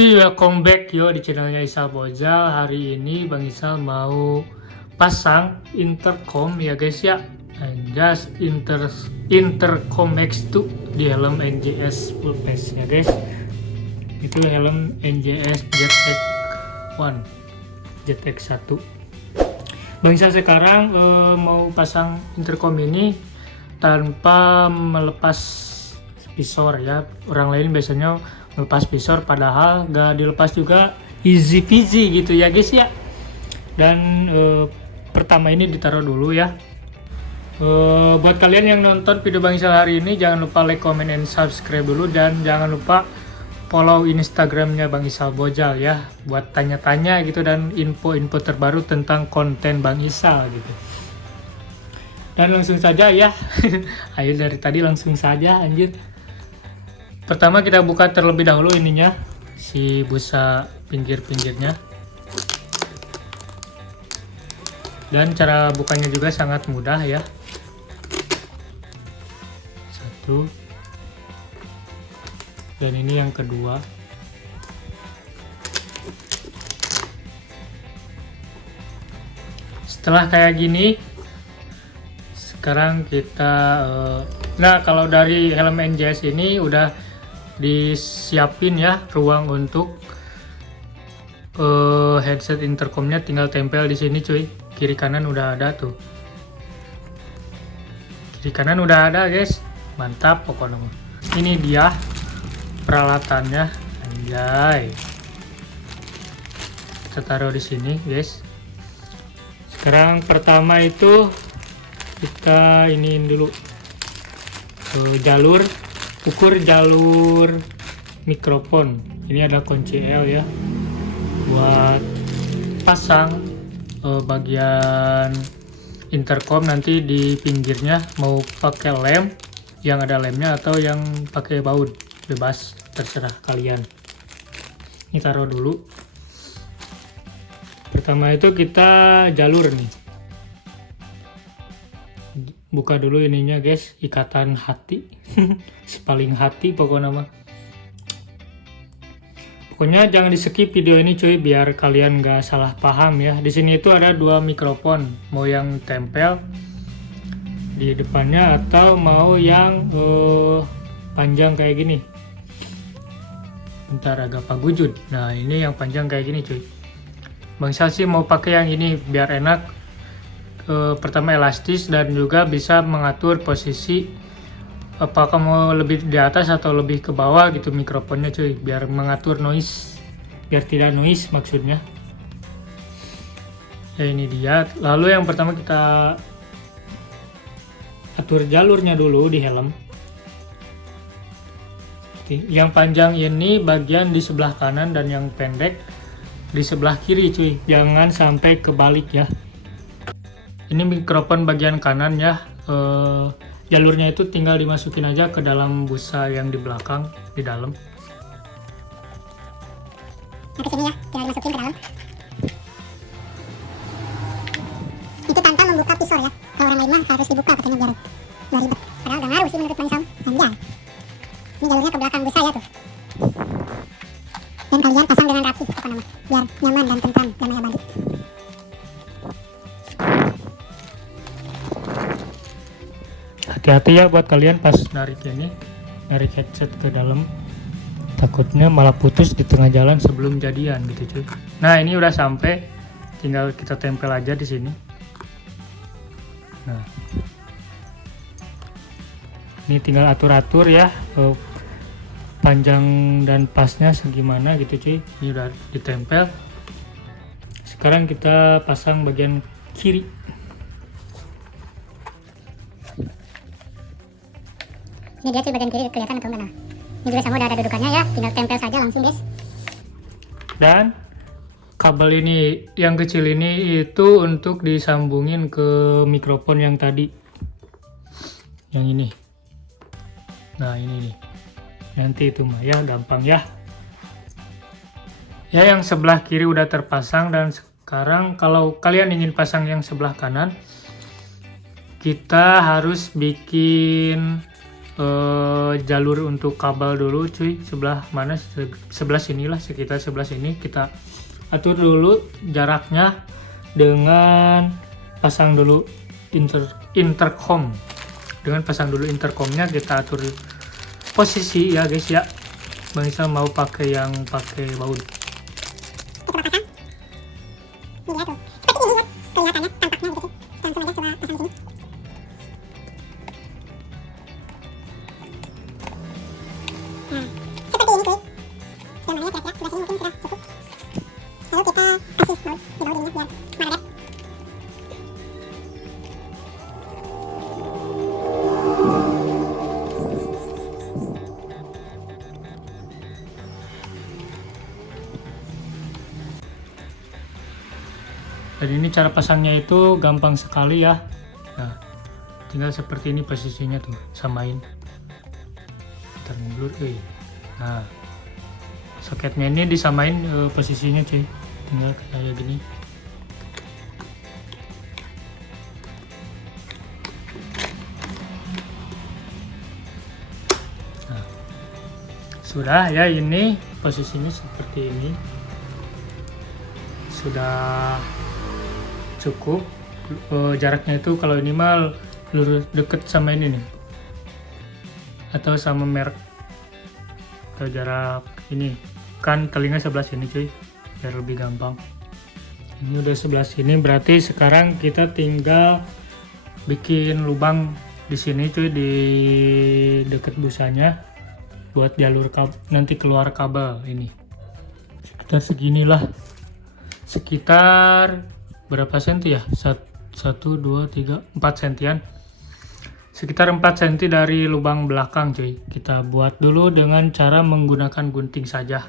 Oke, welcome back yo di channelnya Isal Bojal. Hari ini Bang Isal mau pasang intercom ya guys ya. Just intercom X2 di helm NJS full face ya guys. Itu helm NJS ZX1. Bang Isal sekarang mau pasang intercom ini tanpa melepas visor ya. Orang lain biasanya melepas visor, padahal gak dilepas juga, easy peasy gitu ya guys ya. Dan pertama ini ditaruh dulu ya. Buat kalian yang nonton video Bang Isal hari ini, jangan lupa like, comment, and subscribe dulu, dan jangan lupa follow Instagramnya Bang Isal Bojal ya, buat tanya-tanya gitu dan info-info terbaru tentang konten Bang Isal gitu. Dan langsung saja ya. Ayo dari tadi langsung saja anjir. Pertama kita buka terlebih dahulu ininya, si busa pinggir-pinggirnya. Dan cara bukanya juga sangat mudah ya. Satu. Dan ini yang kedua. Setelah kayak gini, sekarang kita nah kalau dari helm NJS ini udah disiapin ya ruang untuk headset intercomnya, tinggal tempel di sini cuy. Kiri kanan udah ada tuh, kiri kanan udah ada guys, mantap pokoknya. Ini dia peralatannya, anjay. Kita taruh di sini guys. Sekarang pertama itu kita iniin dulu jalur, ukur jalur mikrofon. Ini ada kunci L ya, buat pasang bagian intercom nanti di pinggirnya. Mau pakai lem yang ada lemnya atau yang pakai baut, bebas, terserah kalian. Ini taruh dulu. Pertama itu kita jalur nih, buka dulu ininya guys, ikatan hati. Sepaling hati pokoknya mah. Pokoknya jangan di skip video ini cuy, biar kalian gak salah paham ya. Di sini itu ada dua mikrofon, mau yang tempel di depannya atau mau yang panjang kayak gini. Bentar, agak pagujud. Nah ini yang panjang kayak gini cuy. Bang Isal sih mau pakai yang ini biar enak. Pertama elastis dan juga bisa mengatur posisi, apakah mau lebih di atas atau lebih ke bawah gitu mikrofonnya cuy, biar mengatur noise, biar tidak noise maksudnya ya. Ini dia. Lalu yang pertama kita atur jalurnya dulu di helm. Yang panjang ini bagian di sebelah kanan dan yang pendek di sebelah kiri cuy, jangan sampai kebalik ya. Ini mikrofon bagian kanan ya, jalurnya itu tinggal dimasukin aja ke dalam busa yang di belakang, di dalam. Nah, ke sini ya, tinggal dimasukin ke dalam. Itu tanpa membuka visor ya. Kalau orang lain mah harus dibuka katanya biar ribet. Padahal gak ngaruh sih menurut Bang Isal. Anjay. Ini jalurnya ke belakang busa ya tuh. Dan kalian pasang dengan rapi pokoknya mah, biar nyaman dan tentram, damai abadi. Hati-hati ya buat kalian pas narik ini, narik headset ke dalam, takutnya malah putus di tengah jalan sebelum jadian gitu cuy. Nah ini udah sampai, tinggal kita tempel aja di sini. Nah ini tinggal atur-atur ya, panjang dan pasnya segimana gitu cuy. Ini udah ditempel. Sekarang kita pasang bagian kiri. Ini dia cuy, bagian kiri kelihatan atau enggak? Nah, ini juga sama, udah ada dudukannya ya, tinggal tempel saja langsung guys. Dan kabel ini yang kecil ini itu untuk disambungin ke mikrofon yang tadi, yang ini. Nah ini nih, nanti itu mah ya gampang ya. Ya yang sebelah kiri udah terpasang, dan sekarang kalau kalian ingin pasang yang sebelah kanan, kita harus bikin jalur untuk kabel dulu cuy. Sebelah mana? Sebelah sinilah, sekitar sebelah sini. Kita atur dulu jaraknya dengan pasang dulu intercom. Dengan pasang dulu intercomnya, kita atur posisi ya guys ya. Bang Isal mau pakai yang pakai baut. Dan ini cara pasangnya itu gampang sekali ya. Nah, tinggal seperti ini posisinya tuh, samain. Ntar mundur, Nah, soketnya ini disamain posisinya cuy. Tinggal kayak gini. Nah, sudah ya, ini posisinya seperti ini. Sudah cukup. Jaraknya itu kalau ini mah lurus deket sama ini nih, atau sama merek. Atau jarak ini kan telinga sebelah sini cuy, biar lebih gampang. Ini udah sebelah sini, berarti sekarang kita tinggal bikin lubang di sini cuy, di deket busanya, buat jalur nanti keluar kabel ini. Sekitar seginilah, sekitar berapa senti ya? 1, 2, 3, 4 sentian. Sekitar 4 cm dari lubang belakang cuy. Kita buat dulu dengan cara menggunakan gunting saja.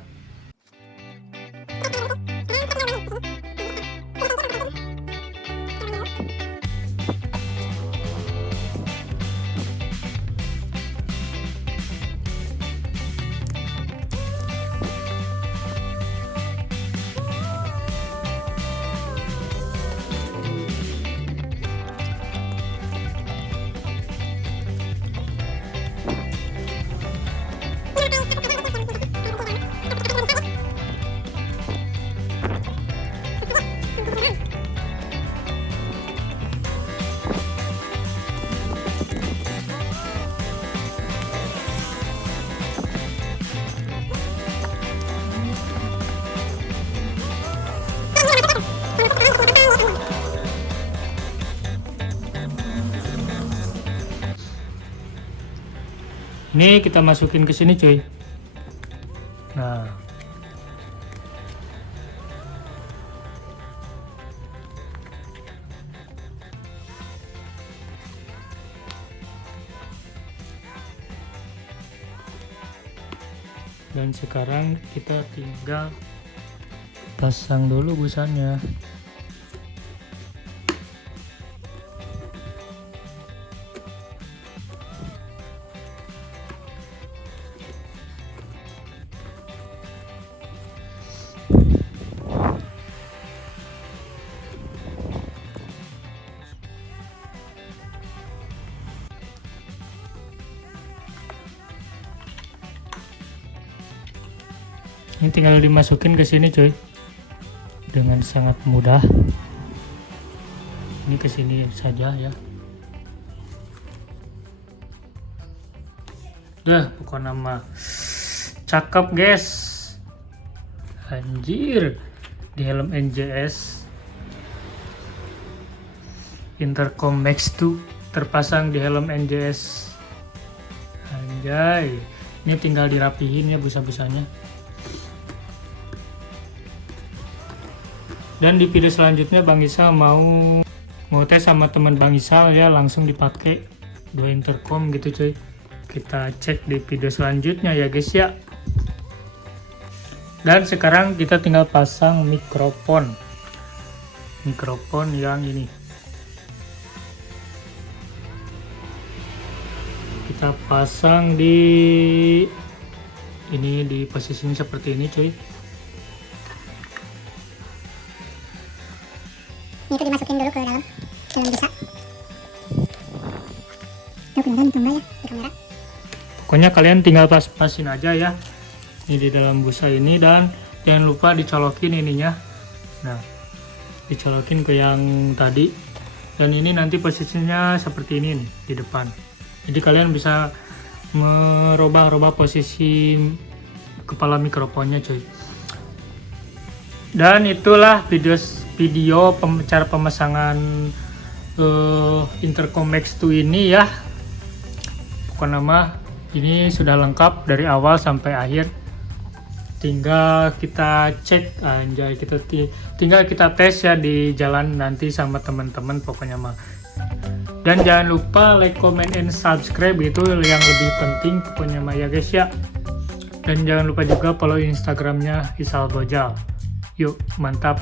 Ini kita masukin ke sini cuy. Nah, dan sekarang kita tinggal pasang dulu busanya. Ini tinggal dimasukin ke sini cuy, dengan sangat mudah. Ini ke sini saja ya. Udah, pokoknya nama cakep guys. Anjir, di helm NJS Intercom Max 2 terpasang di helm NJS. Anjay, ini tinggal dirapihin ya busa-busanya. Dan di video selanjutnya Bang Isal mau tes sama teman Bang Isal ya, langsung dipakai 2 intercom gitu cuy. Kita cek di video selanjutnya ya guys ya. Dan sekarang kita tinggal pasang mikrofon yang ini. Kita pasang di ini, di posisinya seperti ini cuy. Ini tuh dimasukin dulu ke dalam bisa. Tuh kedengeran tambah ya di kamera. Pokoknya kalian tinggal pas-pasin aja ya ini di dalam busa ini, dan jangan lupa dicolokin ininya. Nah, dicolokin ke yang tadi, dan ini nanti posisinya seperti ini nih di depan. Jadi kalian bisa merubah-rubah posisi kepala mikrofonnya cuy. Dan itulah video cara pemasangan Intercom X2 ini ya. Pokoknya mah ini sudah lengkap dari awal sampai akhir. Tinggal kita cek anjay, tinggal kita tes ya di jalan nanti sama teman-teman pokoknya mah. Dan jangan lupa like, comment, and subscribe, itu yang lebih penting pokoknya mah ya guys ya. Dan jangan lupa juga follow Instagramnya Isal Bojal. Yuk, mantap.